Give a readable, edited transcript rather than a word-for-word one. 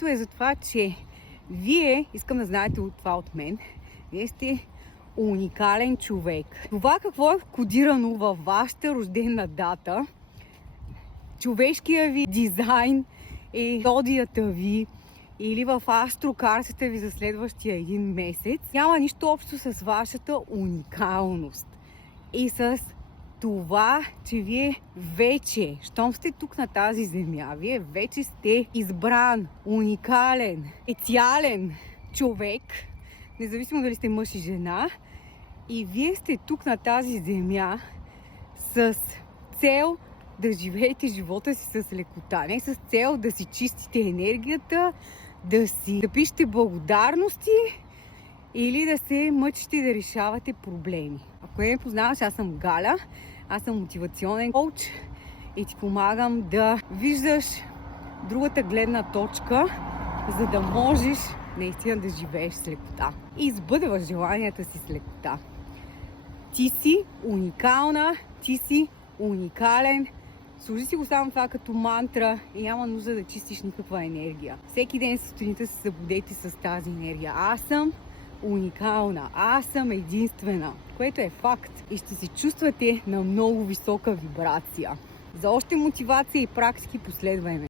което е за това, че вие, искам да знаете това от мен, вие сте уникален човек. Това какво е кодирано във вашата рождена дата, човешкия ви дизайн, зодията ви или в астрокартата ви за следващия един месец, няма нищо общо с вашата уникалност и с това, че вие вече, щом сте тук на тази земя, вие вече сте избран, уникален, специален човек, независимо дали сте мъж и жена, и вие сте тук на тази земя с цел да живеете живота си с лекота, не с цел да си чистите енергията, да пишете благодарности или да се мъчите да решавате проблеми. Ако не ме познаваш, аз съм Галя, аз съм мотивационен коуч и ти помагам да виждаш другата гледна точка, за да можеш наистина да живееш с лекота и избъдваш желанията си с лекота. Ти си уникална, ти си уникален. Служи си го само това като мантра и няма нужда да чистиш никаква енергия. Всеки ден сутринта се събудете с тази енергия. Аз съм уникална, аз съм единствена, което е факт и ще се чувствате на много висока вибрация. За още мотивация и практики последвай ме.